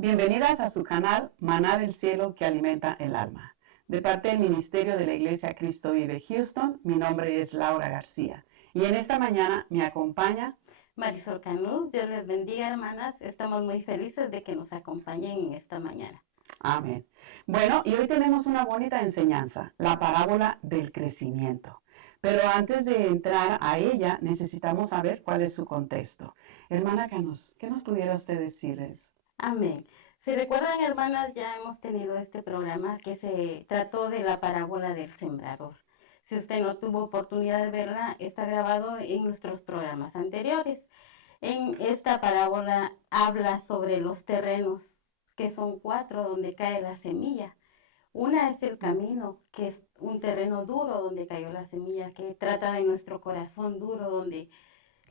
Bienvenidas a su canal Maná del Cielo que alimenta el alma. De parte del Ministerio de la Iglesia Cristo Vive Houston, mi nombre es Laura García. Y en esta mañana me acompaña Marisol Canús. Dios les bendiga, hermanas. Estamos muy felices de que nos acompañen en esta mañana. Amén. Bueno, y hoy tenemos una bonita enseñanza, la parábola del crecimiento. Pero antes de entrar a ella, necesitamos saber cuál es su contexto. Hermana Canús, ¿qué nos pudiera usted decirles? Amén. Si recuerdan, hermanas, ya hemos tenido este programa que se trató de la parábola del sembrador. Si usted no tuvo oportunidad de verla, está grabado en nuestros programas anteriores. En esta parábola habla sobre los terrenos, que son 4, donde cae la semilla. Una es el camino, que es un terreno duro donde cayó la semilla, que trata de nuestro corazón duro, donde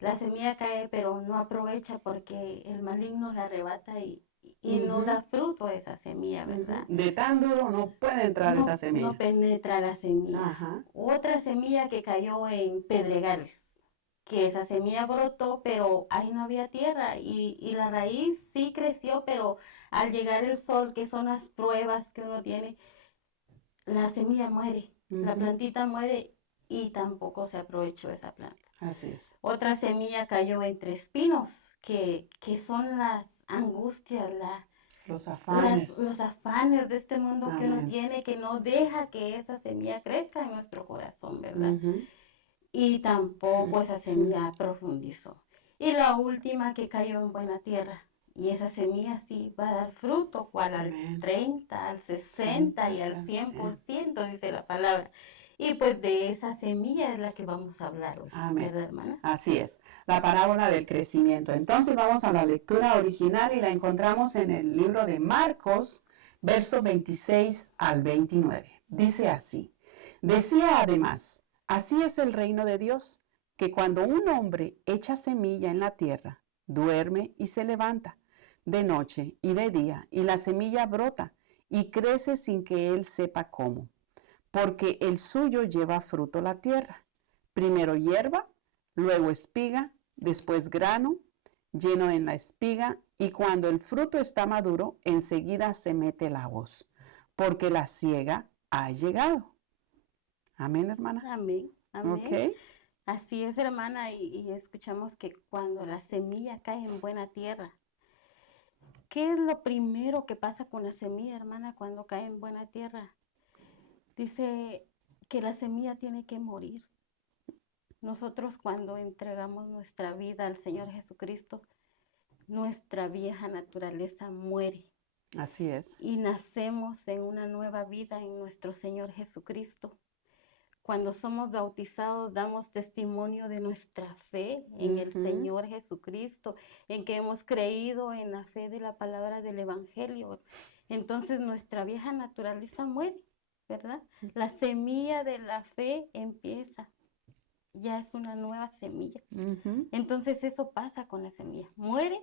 la semilla cae pero no aprovecha porque el maligno la arrebata y no da fruto esa semilla, ¿verdad? De tan duro no puede entrar esa semilla. No penetra la semilla. Ajá. Otra semilla que cayó en pedregales, que esa semilla brotó, pero ahí no había tierra y la raíz sí creció, pero al llegar el sol, que son las pruebas que uno tiene, la semilla muere, la plantita muere y tampoco se aprovechó esa planta. Así es. Otra semilla cayó entre espinos, que son las angustias, Los afanes. los afanes de este mundo. Amén. Que uno tiene, que no deja que esa semilla crezca en nuestro corazón, ¿verdad? Y tampoco esa semilla profundizó. Y la última que cayó en buena tierra. Y esa semilla sí va a dar fruto, cual al 30, al 60 y al 100%, dice la palabra. Y pues de esa semilla es la que vamos a hablar hoy. Amén. ¿Verdad, hermana? Así es, la parábola del crecimiento. Entonces vamos a la lectura original y la encontramos en el libro de Marcos, versos 26 al 29. Dice así: decía además, así es el reino de Dios, que cuando un hombre echa semilla en la tierra, duerme y se levanta, de noche y de día, y la semilla brota y crece sin que él sepa cómo, porque el suyo lleva fruto la tierra. Primero hierba, luego espiga, después grano, lleno en la espiga, y cuando el fruto está maduro, enseguida se mete la hoz, porque la siega ha llegado. Amén, hermana. Amén, amén. Ok. Así es, hermana, y escuchamos que cuando la semilla cae en buena tierra, ¿qué es lo primero que pasa con la semilla, hermana, cuando cae en buena tierra? Dice que la semilla tiene que morir. Nosotros cuando entregamos nuestra vida al Señor Jesucristo, nuestra vieja naturaleza muere. Así es. Y nacemos en una nueva vida en nuestro Señor Jesucristo. Cuando somos bautizados, damos testimonio de nuestra fe en el Señor Jesucristo, en que hemos creído en la fe de la palabra del Evangelio. Entonces nuestra vieja naturaleza muere, ¿verdad? La semilla de la fe empieza, ya es una nueva semilla. Entonces eso pasa con la semilla, muere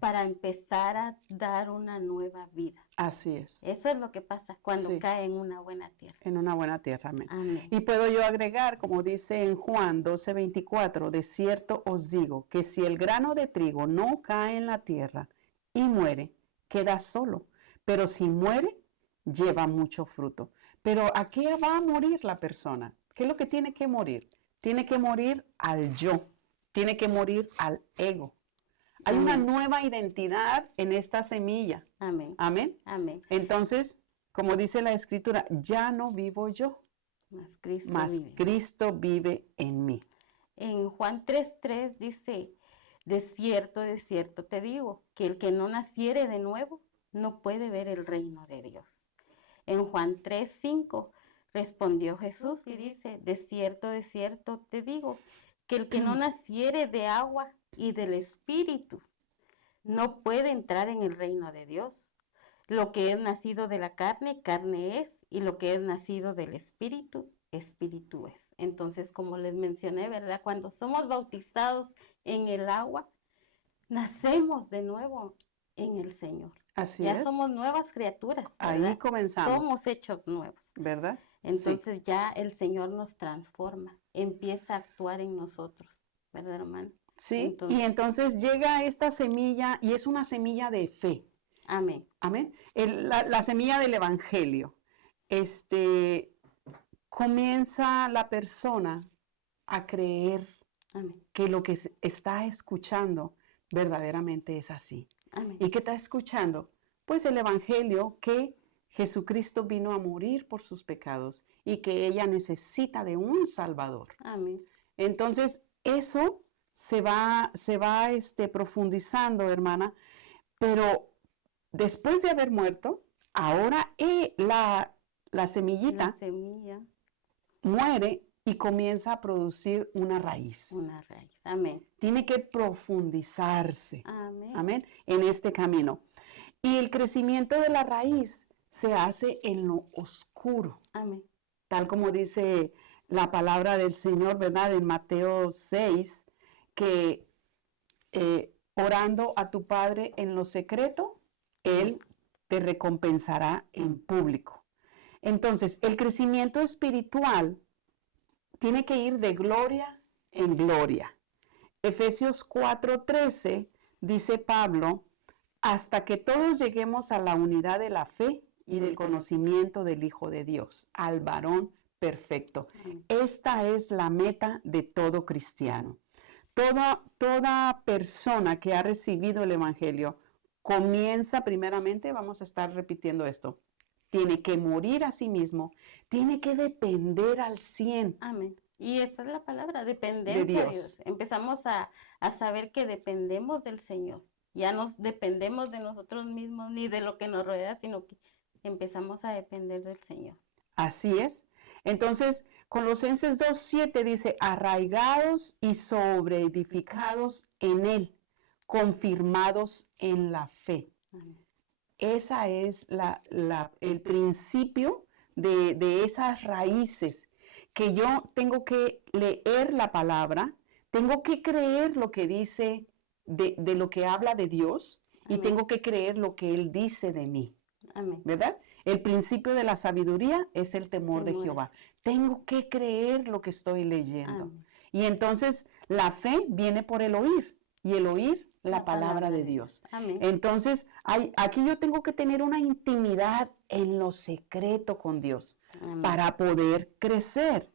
para empezar a dar una nueva vida. Así es. Eso es lo que pasa cuando cae en una buena tierra. En una buena tierra, amén. Amén. Y puedo yo agregar, como dice en Juan 12:24, de cierto os digo que si el grano de trigo no cae en la tierra y muere, queda solo, pero si muere, lleva mucho fruto. Pero ¿a qué va a morir la persona? ¿Qué es lo que tiene que morir? Tiene que morir al yo, tiene que morir al ego. Hay una nueva identidad en esta semilla. Amén. Amén. Amén. Entonces, como dice la Escritura, ya no vivo yo, mas Cristo vive en mí. En Juan 3:3 dice, de cierto te digo, que el que no naciere de nuevo no puede ver el reino de Dios. En Juan 3:5 respondió Jesús y dice, de cierto te digo, que el que no naciere de agua y del Espíritu no puede entrar en el reino de Dios. Lo que es nacido de la carne, carne es, y lo que es nacido del Espíritu, Espíritu es. Entonces, como les mencioné, ¿verdad? Cuando somos bautizados en el agua, nacemos de nuevo en el Señor. Así ya es. Somos nuevas criaturas, ¿verdad? Ahí comenzamos. Somos hechos nuevos. ¿Verdad? Entonces ya el Señor nos transforma, empieza a actuar en nosotros, ¿verdad, hermano? Sí, y entonces llega esta semilla y es una semilla de fe. Amén. Amén. La semilla del evangelio. Comienza la persona a creer Amén. que lo que está escuchando verdaderamente es así. Amén. ¿Y qué está escuchando? Pues el evangelio, que Jesucristo vino a morir por sus pecados y que ella necesita de un Salvador. Amén. Entonces, eso se va profundizando, hermana, pero después de haber muerto, ahora la semillita La semilla, muere y comienza a producir una raíz. una raíz. Amén. Tiene que profundizarse, Amén. amén, en este camino. Y el crecimiento de la raíz se hace en lo oscuro, Amén. tal como dice la palabra del Señor, ¿verdad? En Mateo 6, que orando a tu Padre en lo secreto, Él te recompensará en público. Entonces, el crecimiento espiritual tiene que ir de gloria en gloria. Efesios 4:13 dice Pablo, hasta que todos lleguemos a la unidad de la fe y del conocimiento del Hijo de Dios, al varón perfecto. Esta es la meta de todo cristiano. Toda persona que ha recibido el Evangelio comienza primeramente, vamos a estar repitiendo esto, tiene que morir a sí mismo, tiene que depender al 100. Amén. Y esa es la palabra, dependencia de Dios. Empezamos a saber que dependemos del Señor. Ya no dependemos de nosotros mismos ni de lo que nos rodea, sino que empezamos a depender del Señor. Así es. Entonces, Colosenses 2:7 dice, arraigados y sobreedificados en Él, confirmados en la fe. Amén. Esa es el principio de esas raíces, que yo tengo que leer la palabra, tengo que creer lo que dice, de lo que habla de Dios, y Amén. tengo que creer lo que Él dice de mí. Amén. ¿Verdad? El principio de la sabiduría es el temor de Jehová. Tengo que creer lo que estoy leyendo. Amén. Y entonces la fe viene por el oír, y el oír la palabra de Dios. Amén. Entonces, aquí yo tengo que tener una intimidad en lo secreto con Dios. Amén. Para poder crecer.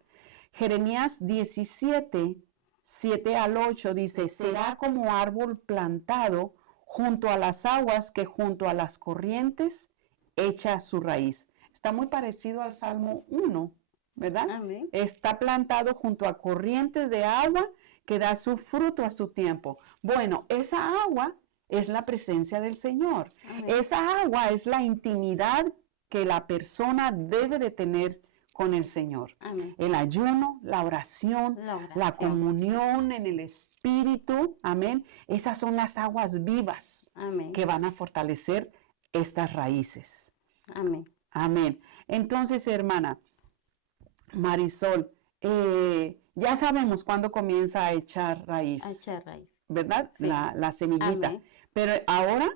Jeremías 17:7-8 dice, será como árbol plantado junto a las aguas que junto a las corrientes echa su raíz. Está muy parecido al Salmo 1, ¿verdad? Amén. Está plantado junto a corrientes de agua que da su fruto a su tiempo. Bueno, esa agua es la presencia del Señor. Amén. Esa agua es la intimidad que la persona debe de tener con el Señor. Amén. El ayuno, la oración, la comunión en el Espíritu, amén. Esas son las aguas vivas. Amén. Que van a fortalecer estas raíces. Amén. Amén. Entonces, hermana Marisol, ya sabemos cuándo comienza a echar raíz. A echar raíz. ¿Verdad? Sí. La semillita. Amén. Pero ahora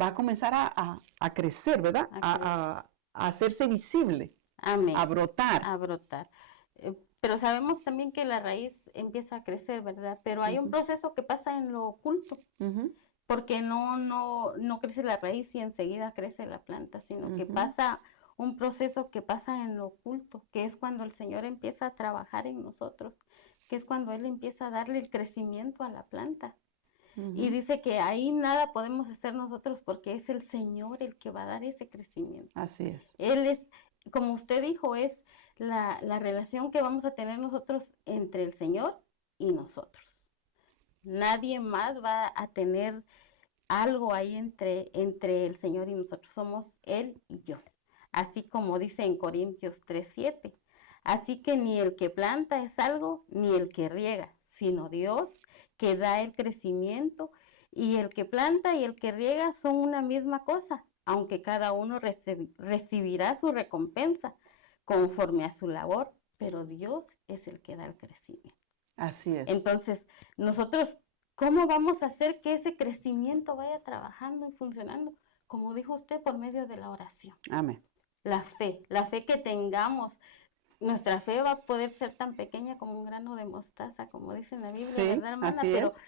va a comenzar a crecer, ¿verdad? A hacerse visible. Amén. A brotar. A brotar. Pero sabemos también que la raíz empieza a crecer, ¿verdad? Pero hay un proceso que pasa en lo oculto, porque no crece la raíz y enseguida crece la planta, sino que pasa un proceso que pasa en lo oculto, que es cuando el Señor empieza a trabajar en nosotros, que es cuando Él empieza a darle el crecimiento a la planta. Y dice que ahí nada podemos hacer nosotros porque es el Señor el que va a dar ese crecimiento. Así es. Él es, como usted dijo, es la relación que vamos a tener nosotros entre el Señor y nosotros. Nadie más va a tener algo ahí entre el Señor y nosotros. Somos Él y yo. Así como dice en Corintios 3:7. Así que ni el que planta es algo, ni el que riega, sino Dios que da el crecimiento. Y el que planta y el que riega son una misma cosa, aunque cada uno recibirá su recompensa conforme a su labor, pero Dios es el que da el crecimiento. Así es. Entonces, nosotros, ¿cómo vamos a hacer que ese crecimiento vaya trabajando y funcionando? Como dijo usted, por medio de la oración. Amén. La fe que tengamos. Nuestra fe va a poder ser tan pequeña como un grano de mostaza, como dice en la Biblia, Sí, ¿verdad, hermana? así Pero es.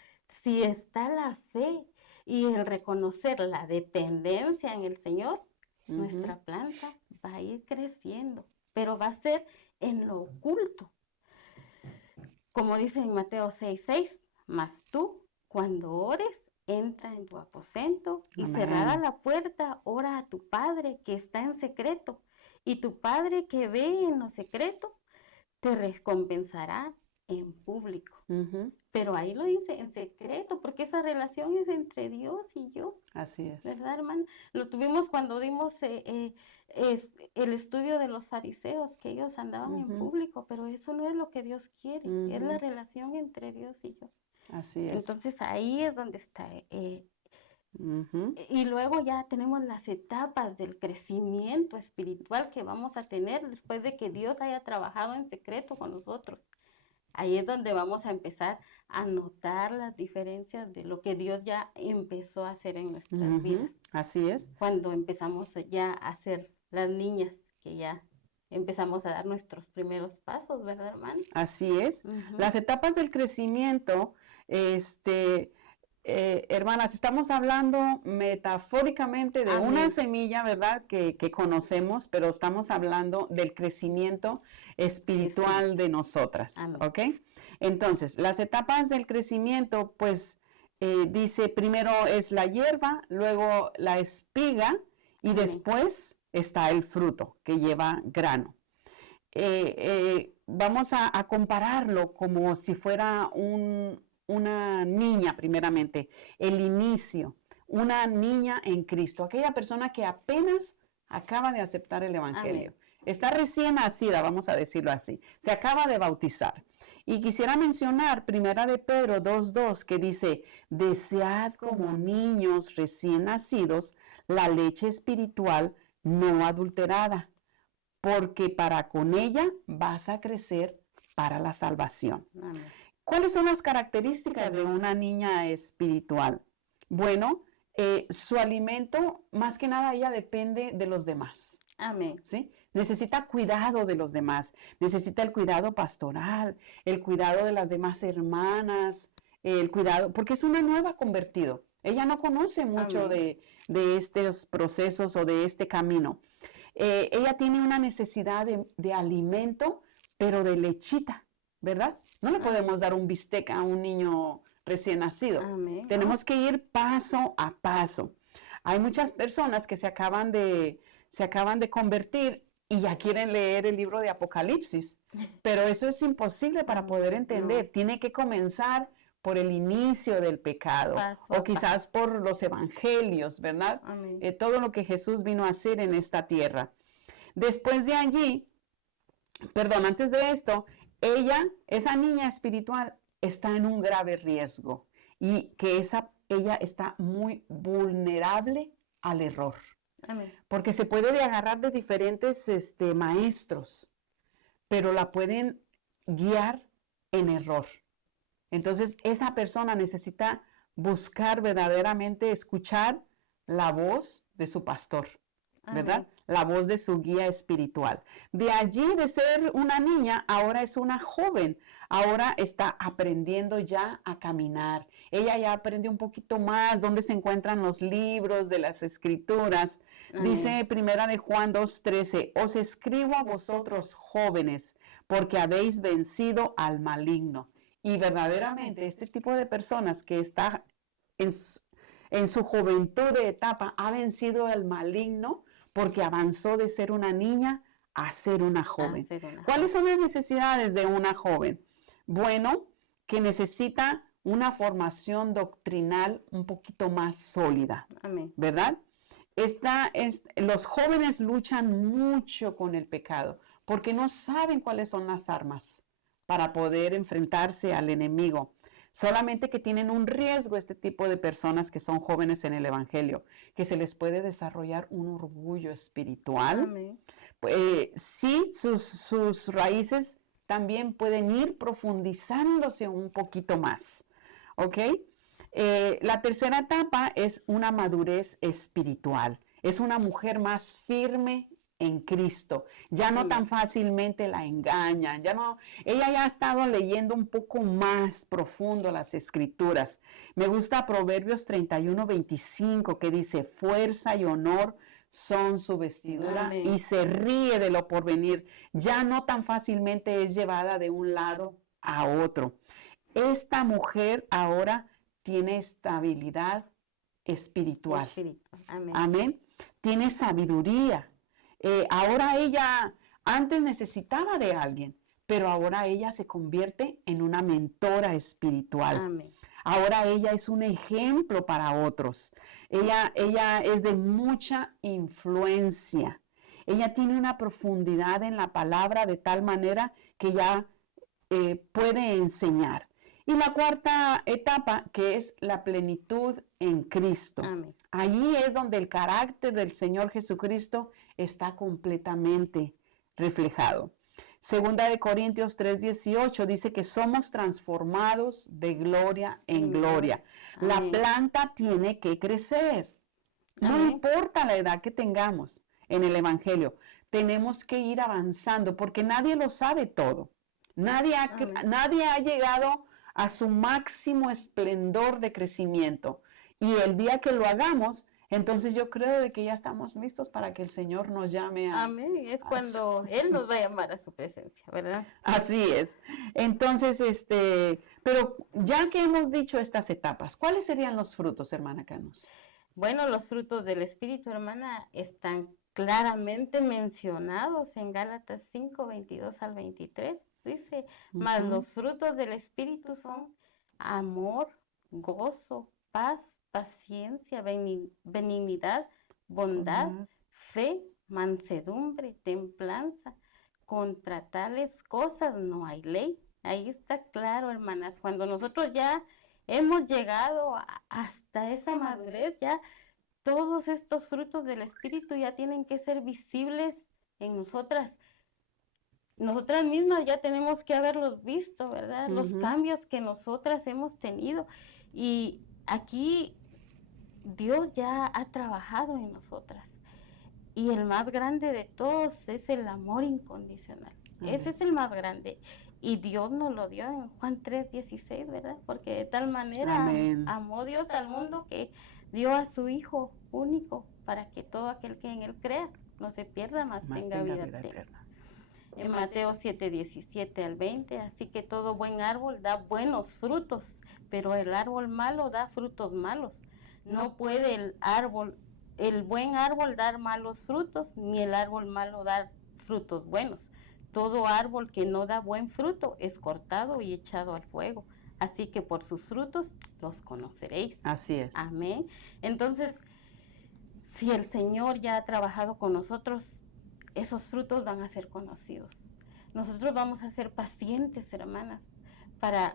si está la fe, y el reconocer la dependencia en el Señor, nuestra planta va a ir creciendo, pero va a ser en lo oculto. Como dice en Mateo 6:6, mas tú, cuando ores, entra en tu aposento y Amén. cerrada la puerta, ora a tu Padre que está en secreto, y tu Padre que ve en lo secreto, te recompensará en público. Pero ahí lo dice en secreto, porque esa relación es entre Dios y yo. Así es. ¿Verdad, hermana? Lo tuvimos cuando dimos el estudio de los fariseos, que ellos andaban en público, pero eso no es lo que Dios quiere, es la relación entre Dios y yo. Así es. Entonces ahí es donde está. Y luego ya tenemos las etapas del crecimiento espiritual que vamos a tener después de que Dios haya trabajado en secreto con nosotros. Ahí es donde vamos a empezar a notar las diferencias de lo que Dios ya empezó a hacer en nuestras vidas. Así es. Cuando empezamos ya a ser las niñas, que ya empezamos a dar nuestros primeros pasos, ¿verdad, hermano? Así es. Las etapas del crecimiento, hermanas, estamos hablando metafóricamente de una semilla, ¿verdad? Que conocemos, pero estamos hablando del crecimiento espiritual de nosotras, ¿ok? Entonces, las etapas del crecimiento, pues, dice, primero es la hierba, luego la espiga y después está el fruto que lleva grano. Vamos a compararlo como si fuera una niña primeramente, el inicio, una niña en Cristo, aquella persona que apenas acaba de aceptar el Evangelio. Está recién nacida, vamos a decirlo así, se acaba de bautizar. Y quisiera mencionar 1 de Pedro 2:2 que dice, desead como niños recién nacidos la leche espiritual no adulterada, porque para con ella vas a crecer para la salvación. Amén. ¿Cuáles son las características de una niña espiritual? Bueno, su alimento, más que nada, ella depende de los demás. Amén. ¿Sí? Necesita cuidado de los demás, necesita el cuidado pastoral, el cuidado de las demás hermanas, el cuidado, porque es una nueva convertido. Ella no conoce mucho de estos procesos o de este camino. Ella tiene una necesidad de alimento, pero de lechita, ¿verdad? No le podemos dar un bistec a un niño recién nacido. Tenemos que ir paso a paso. Hay muchas personas que se acaban de convertir y ya quieren leer el libro de Apocalipsis, pero eso es imposible para poder entender. Tiene que comenzar por el inicio del pecado o quizás por los evangelios, ¿verdad? Todo lo que Jesús vino a hacer en esta tierra. Después de allí, antes de esto, esa niña espiritual está en un grave riesgo y que ella está muy vulnerable al error. Amén. Porque se puede agarrar de diferentes maestros, pero la pueden guiar en error. Entonces, esa persona necesita buscar verdaderamente escuchar la voz de su pastor, ¿verdad? Amén. La voz de su guía espiritual. De allí, de ser una niña, ahora es una joven. Ahora está aprendiendo ya a caminar. Ella ya aprende un poquito más dónde se encuentran los libros de las escrituras. Amén. Dice 1 de Juan 2:13, os escribo a vosotros jóvenes, porque habéis vencido al maligno. Y verdaderamente este tipo de personas que está en su juventud de etapa ha vencido al maligno porque avanzó de ser una niña a ser una joven. ¿Cuáles son las necesidades de una joven? Bueno, que necesita una formación doctrinal un poquito más sólida. Amén. ¿Verdad? Los jóvenes luchan mucho con el pecado porque no saben cuáles son las armas para poder enfrentarse al enemigo. Solamente que tienen un riesgo este tipo de personas que son jóvenes en el Evangelio, que se les puede desarrollar un orgullo espiritual. Amén. Sí, sus raíces también pueden ir profundizándose un poquito más. ¿Ok? La tercera etapa es una madurez espiritual. Es una mujer más firme en Cristo. Ya no tan fácilmente la engañan, ella ya ha estado leyendo un poco más profundo las escrituras. Me gusta Proverbios 31:25 que dice, fuerza y honor son su vestidura. Amén. Y se ríe de lo porvenir. Ya no tan fácilmente es llevada de un lado a otro. Esta mujer ahora tiene estabilidad espiritual. Amén. Amén. Tiene sabiduría. Ahora ella antes necesitaba de alguien, pero ahora ella se convierte en una mentora espiritual. Amén. Ahora ella es un ejemplo para otros. Ella es de mucha influencia. Ella tiene una profundidad en la palabra de tal manera que ya puede enseñar. Y la cuarta etapa, que es la plenitud en Cristo. Amén. Allí es donde el carácter del Señor Jesucristo está completamente reflejado. Segunda de Corintios 3:18 dice que somos transformados de gloria en gloria. Amén. La planta tiene que crecer. No Amén. Importa la edad que tengamos en el Evangelio. Tenemos que ir avanzando porque nadie lo sabe todo. Nadie ha llegado a su máximo esplendor de crecimiento. Y el día que lo hagamos, entonces yo creo de que ya estamos listos para que el Señor nos llame a... Amén, es cuando Él nos va a llamar a su presencia, ¿verdad? Así es. Entonces, pero ya que hemos dicho estas etapas, ¿cuáles serían los frutos, hermana Canus? Bueno, los frutos del Espíritu, hermana, están claramente mencionados en Gálatas 5:22-23. Dice, mas los frutos del Espíritu son amor, gozo, paz, paciencia, benignidad, bondad, fe, mansedumbre, templanza. Contra tales cosas no hay ley. Ahí está claro, hermanas. Cuando nosotros ya hemos llegado hasta esa madurez, ya todos estos frutos del Espíritu ya tienen que ser visibles en nosotras. Nosotras mismas ya tenemos que haberlos visto, ¿verdad? Los cambios que nosotras hemos tenido. Y aquí Dios ya ha trabajado en nosotras. Y el más grande de todos es el amor incondicional. Amén. Ese es el más grande. Y Dios nos lo dio en Juan 3:16, ¿verdad? Porque de tal manera Amén. Amó Dios al mundo que dio a su Hijo único para que todo aquel que en Él crea no se pierda, mas tenga vida eterna. En Mateo 7:17-20, así que todo buen árbol da buenos frutos, pero el árbol malo da frutos malos. No puede el buen árbol dar malos frutos, ni el árbol malo dar frutos buenos. Todo árbol que no da buen fruto es cortado y echado al fuego. Así que por sus frutos los conoceréis. Así es. Amén. Entonces, si el Señor ya ha trabajado con nosotros, esos frutos van a ser conocidos. Nosotros vamos a ser pacientes, hermanas,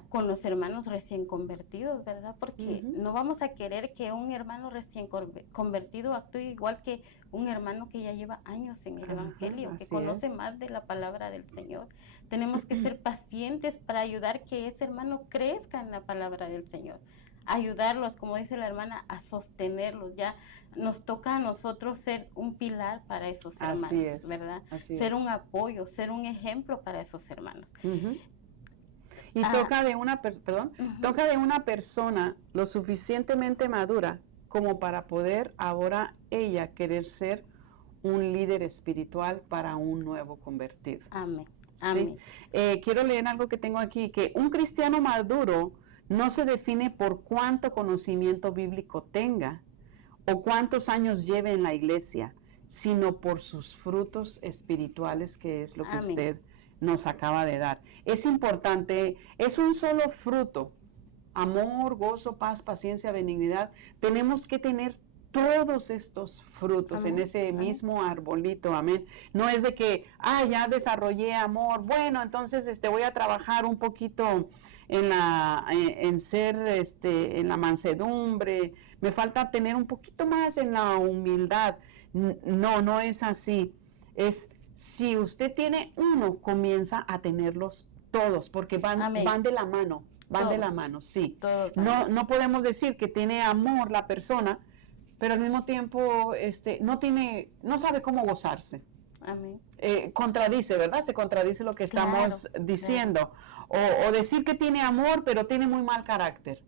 con los hermanos recién convertidos, ¿verdad? Porque no vamos a querer que un hermano recién convertido actúe igual que un hermano que ya lleva años en el Evangelio, que conoce más de la palabra del Señor. Tenemos que ser pacientes para ayudar que ese hermano crezca en la palabra del Señor. Ayudarlos, como dice la hermana, a sostenerlos. Ya nos toca a nosotros ser un pilar para esos hermanos, ¿verdad? Ser un apoyo, ser un ejemplo para esos hermanos. Y toca de una persona lo suficientemente madura como para poder ahora ella querer ser un líder espiritual para un nuevo convertido. Amén. ¿Sí? Amén. Quiero leer algo que tengo aquí, que un cristiano maduro no se define por cuánto conocimiento bíblico tenga o cuántos años lleve en la iglesia, sino por sus frutos espirituales, que es lo que Amén. usted nos acaba de dar. Es importante, es un solo fruto, amor, gozo, paz, paciencia, benignidad. Tenemos que tener todos estos frutos Amén. en ese mismo arbolito, amén. No es de que, ya desarrollé amor, bueno, entonces voy a trabajar un poquito en la mansedumbre, me falta tener un poquito más en la humildad. No es así. Si usted tiene uno, comienza a tenerlos todos, porque van de la mano, de la mano, sí. No podemos decir que tiene amor la persona, pero al mismo tiempo no sabe cómo gozarse. Amén. Contradice, ¿verdad? Se contradice lo que estamos diciendo. Claro. O decir que tiene amor, pero tiene muy mal carácter.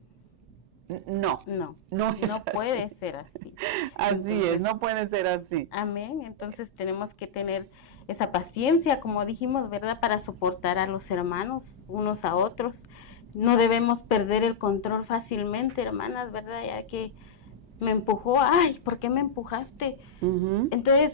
No, No es puede así. ser así. Así Entonces, es, no puede ser así. amén. Entonces tenemos que tener esa paciencia, como dijimos, ¿verdad? Para soportar a los hermanos unos a otros. No debemos perder el control fácilmente, hermanas, ¿verdad? Ya que me empujó, ay, ¿por qué me empujaste? Entonces,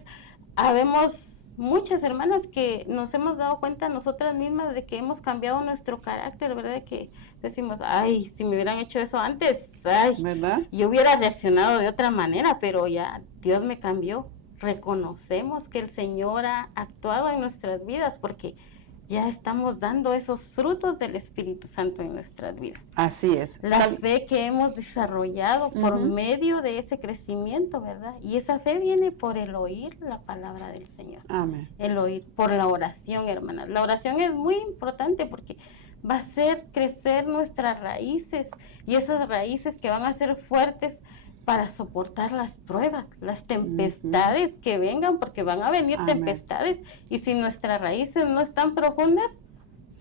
habemos muchas hermanas que nos hemos dado cuenta nosotras mismas de que hemos cambiado nuestro carácter, ¿verdad? Que decimos, ay, si me hubieran hecho eso antes, ay, ¿Verdad? yo hubiera reaccionado de otra manera, pero ya Dios me cambió. Reconocemos que el Señor ha actuado en nuestras vidas porque ya estamos dando esos frutos del Espíritu Santo en nuestras vidas. Así es. La fe que hemos desarrollado por medio de ese crecimiento, ¿verdad? Y esa fe viene por el oír la palabra del Señor. Amén. El oír, por la oración, hermanas. La oración es muy importante porque va a hacer crecer nuestras raíces y esas raíces que van a ser fuertes para soportar las pruebas, las tempestades que vengan, porque van a venir tempestades y si nuestras raíces no están profundas,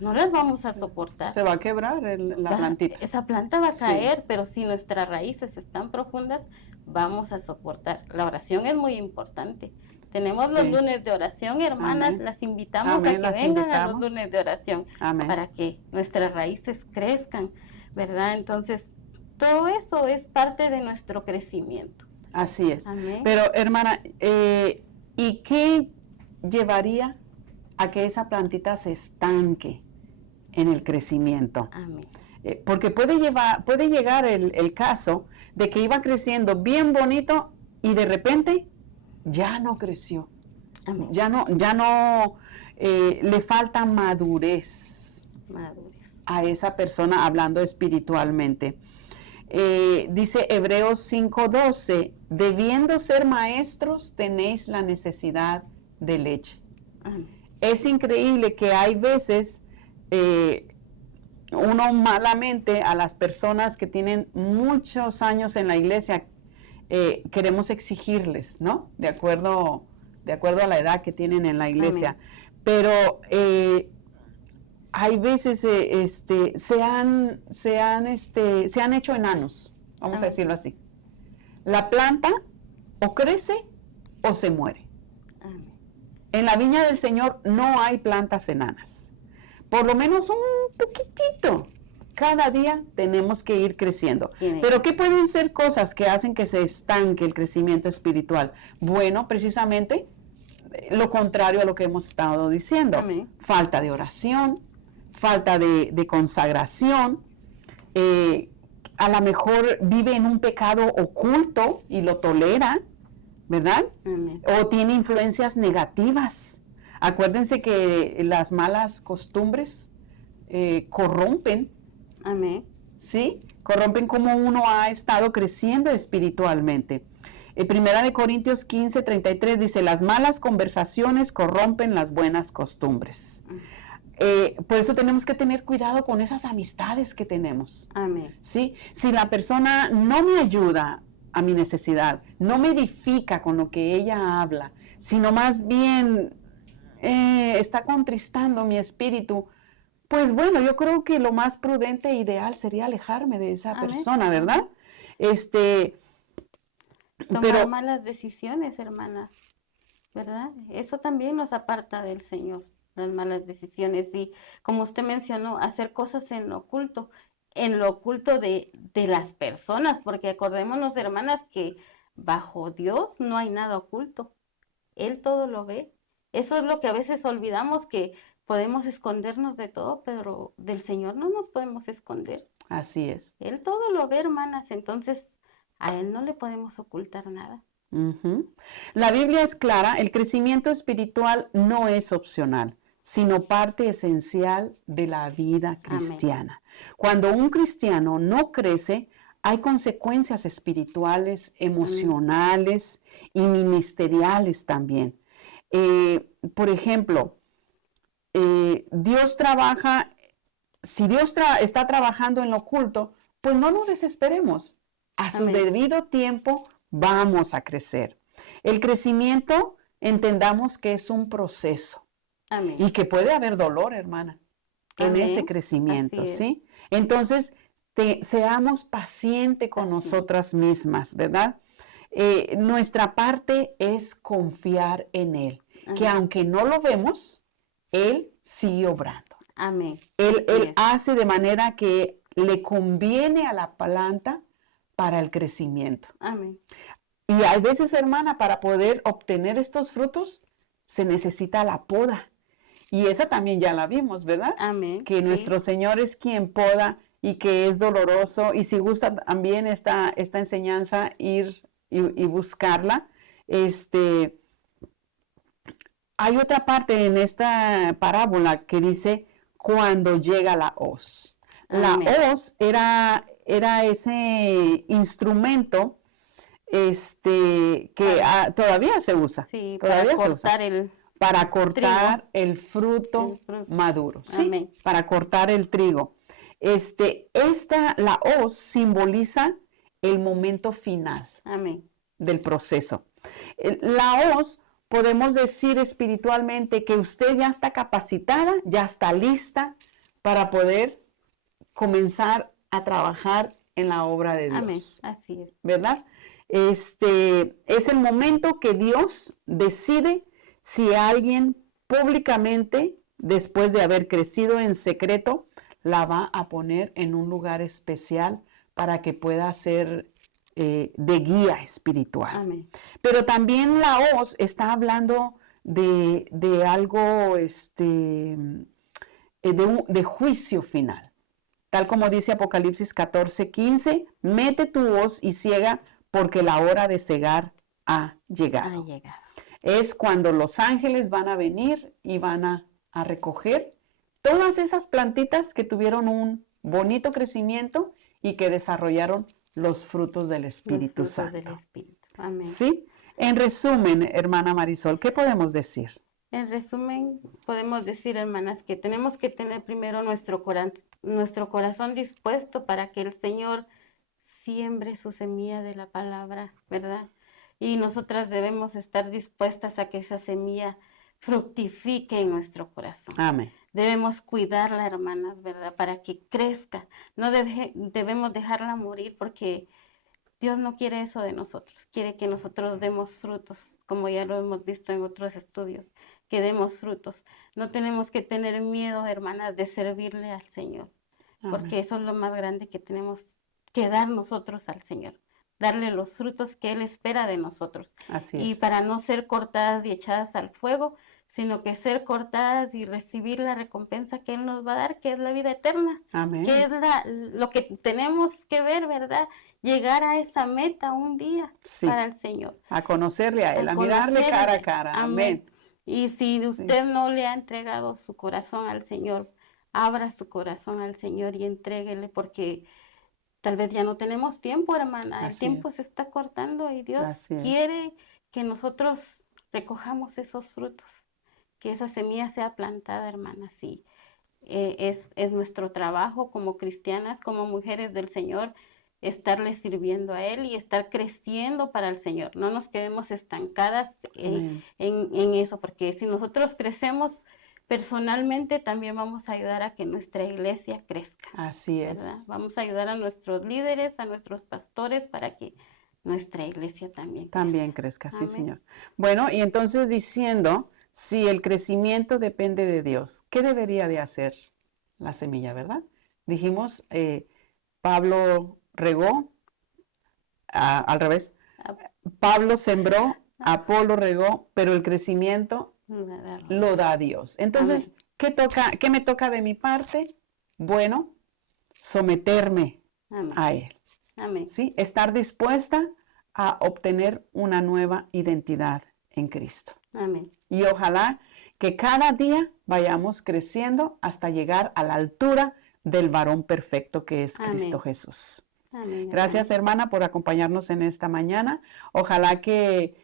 no las vamos a soportar. Se va a quebrar la plantita. Esa planta va a caer, pero si nuestras raíces están profundas, vamos a soportar. La oración es muy importante. Tenemos los lunes de oración, hermanas, las invitamos a que vengan a los lunes de oración para que nuestras raíces crezcan, ¿verdad? Entonces, todo eso es parte de nuestro crecimiento. Así es. Amén. Pero, hermana, ¿y qué llevaría a que esa plantita se estanque en el crecimiento? Amén. Porque puede llegar el caso de que iba creciendo bien bonito y de repente ya no creció. Amén. Ya no le falta madurez a esa persona hablando espiritualmente. Dice Hebreos 5:12, debiendo ser maestros tenéis la necesidad de leche. Amén. Es increíble que hay veces uno malamente a las personas que tienen muchos años en la iglesia queremos exigirles, ¿no? De acuerdo a la edad que tienen en la iglesia. Amén. Pero hay veces se han hecho enanos, vamos a decirlo así. La planta o crece o se muere. Amén. En la viña del Señor no hay plantas enanas. Por lo menos un poquitito. Cada día tenemos que ir creciendo. Pero ¿qué pueden ser cosas que hacen que se estanque el crecimiento espiritual? Bueno, precisamente lo contrario a lo que hemos estado diciendo. Amén. Falta de oración, falta de consagración, a lo mejor vive en un pecado oculto y lo tolera, ¿verdad? Amén. O tiene influencias negativas. Acuérdense que las malas costumbres corrompen. Amén. ¿Sí? Corrompen como uno ha estado creciendo espiritualmente. Primera de Corintios 15:33 dice, las malas conversaciones corrompen las buenas costumbres. Por eso tenemos que tener cuidado con esas amistades que tenemos. Amén. ¿Sí? Si la persona no me ayuda a mi necesidad, no me edifica con lo que ella habla, sino más bien está contristando mi espíritu, pues bueno, yo creo que lo más prudente e ideal sería alejarme de esa persona, ¿verdad? Tomar malas decisiones, hermana, ¿verdad? Eso también nos aparta del Señor, las malas decisiones. Y como usted mencionó, hacer cosas en lo oculto de las personas, porque acordémonos, hermanas, que bajo Dios no hay nada oculto. Él todo lo ve. Eso es lo que a veces olvidamos, que podemos escondernos de todo, pero del Señor no nos podemos esconder. Así es. Él todo lo ve, hermanas, entonces a Él no le podemos ocultar nada. La Biblia es clara, el crecimiento espiritual no es opcional, sino parte esencial de la vida cristiana. Amén. Cuando un cristiano no crece, hay consecuencias espirituales, emocionales y ministeriales también. Por ejemplo, Dios trabaja, si Dios está trabajando en lo oculto, pues no nos desesperemos. A su debido tiempo vamos a crecer. El crecimiento entendamos que es un proceso Amén. y que puede haber dolor, hermana, en Amén. ese crecimiento, Así es. ¿sí? Entonces, seamos pacientes con Así es. nosotras mismas, ¿verdad? Nuestra parte es confiar en Él, que Amén. aunque no lo vemos, Él sigue obrando. Amén. Él Así es. hace de manera que le conviene a la planta para el crecimiento. Amén. Y hay veces, hermana, para poder obtener estos frutos, se necesita la poda. Y esa también ya la vimos, ¿verdad? Amén. Que Sí. nuestro Señor es quien poda y que es doloroso. Y si gusta también esta enseñanza, ir y buscarla. Hay otra parte en esta parábola que dice, cuando llega la hoz. La Amén. hoz era ese instrumento que todavía se usa. Sí, Todavía para se usa. cortar el Para cortar trigo. el fruto El fruto. maduro, ¿sí? Amén. Para cortar el trigo. La hoz simboliza el momento final Amén. del proceso. La hoz, podemos decir espiritualmente que usted ya está capacitada, ya está lista para poder comenzar a trabajar en la obra de Dios. Amén. Así es. ¿Verdad? Es el momento que Dios decide si alguien públicamente, después de haber crecido en secreto, la va a poner en un lugar especial para que pueda ser de guía espiritual. Amén. Pero también la hoz está hablando de algo, de juicio final. Tal como dice Apocalipsis 14:15, mete tu hoz y ciega porque la hora de cegar ha llegado. Ha llegado. Es cuando los ángeles van a venir y van a recoger todas esas plantitas que tuvieron un bonito crecimiento y que desarrollaron los frutos del Espíritu Los frutos Santo. del Espíritu. Amén. ¿Sí? En resumen, hermana Marisol, ¿qué podemos decir? En resumen, podemos decir, hermanas, que tenemos que tener primero nuestro corazón dispuesto para que el Señor siembre su semilla de la palabra, ¿verdad? Y nosotras debemos estar dispuestas a que esa semilla fructifique en nuestro corazón. Amén. Debemos cuidarla, hermanas, ¿verdad? Para que crezca. No debemos dejarla morir porque Dios no quiere eso de nosotros. Quiere que nosotros demos frutos, como ya lo hemos visto en otros estudios, que demos frutos. No tenemos que tener miedo, hermanas, de servirle al Señor, porque eso es lo más grande que tenemos que dar nosotros al Señor, darle los frutos que Él espera de nosotros. Así Y es. para no ser cortadas y echadas al fuego, sino que ser cortadas y recibir la recompensa que Él nos va a dar, que es la vida eterna, Amén. que es lo que tenemos que ver, ¿verdad? Llegar a esa meta un día Sí. para el Señor. A conocerle a Él, a mirarle conocerle. cara a cara. Amén. Y si usted no le ha entregado su corazón al Señor, abra su corazón al Señor y entréguele, porque tal vez ya no tenemos tiempo, hermana. El Así tiempo es. se está cortando y Dios Así es. quiere que nosotros recojamos esos frutos, que esa semilla sea plantada, hermana. Sí, es nuestro trabajo como cristianas, como mujeres del Señor, estarle sirviendo a Él y estar creciendo para el Señor. No nos quedemos estancadas Amén. en eso, porque si nosotros crecemos personalmente, también vamos a ayudar a que nuestra iglesia crezca. Así es. ¿Verdad? Vamos a ayudar a nuestros líderes, a nuestros pastores, para que nuestra iglesia también crezca, sí, Amén. Señor. Bueno, y entonces diciendo, si el crecimiento depende de Dios, ¿qué debería de hacer la semilla, verdad? Dijimos, Pablo regó, al revés, Pablo sembró, Apolo regó, pero el crecimiento lo da Dios. Entonces, ¿qué me toca de mi parte? Bueno, someterme Amén. a Él. Amén. ¿Sí? Estar dispuesta a obtener una nueva identidad en Cristo. Amén. Y ojalá que cada día vayamos creciendo hasta llegar a la altura del varón perfecto que es Amén. Cristo Jesús. Amén, Gracias, hermana, por acompañarnos en esta mañana. Ojalá que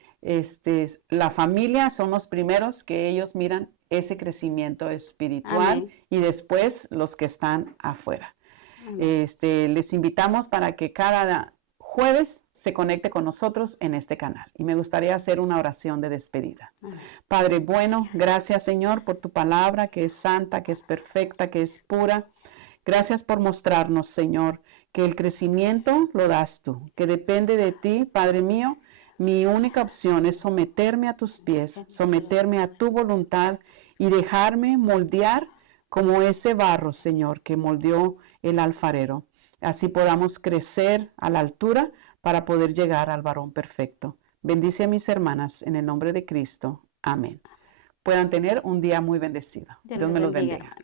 la familia son los primeros que ellos miran ese crecimiento espiritual. Amén. Y después los que están afuera. Amén. Les invitamos para que cada jueves se conecte con nosotros en este canal. Y me gustaría hacer una oración de despedida. Padre bueno, gracias Señor por tu palabra que es santa, que es perfecta, que es pura. Gracias por mostrarnos, Señor, que el crecimiento lo das tú, que depende de ti, Padre mío. Mi única opción es someterme a tus pies, someterme a tu voluntad y dejarme moldear como ese barro, Señor, que moldeó el alfarero. Así podamos crecer a la altura para poder llegar al varón perfecto. Bendice a mis hermanas en el nombre de Cristo. Amén. Puedan tener un día muy bendecido. Dios me los bendiga.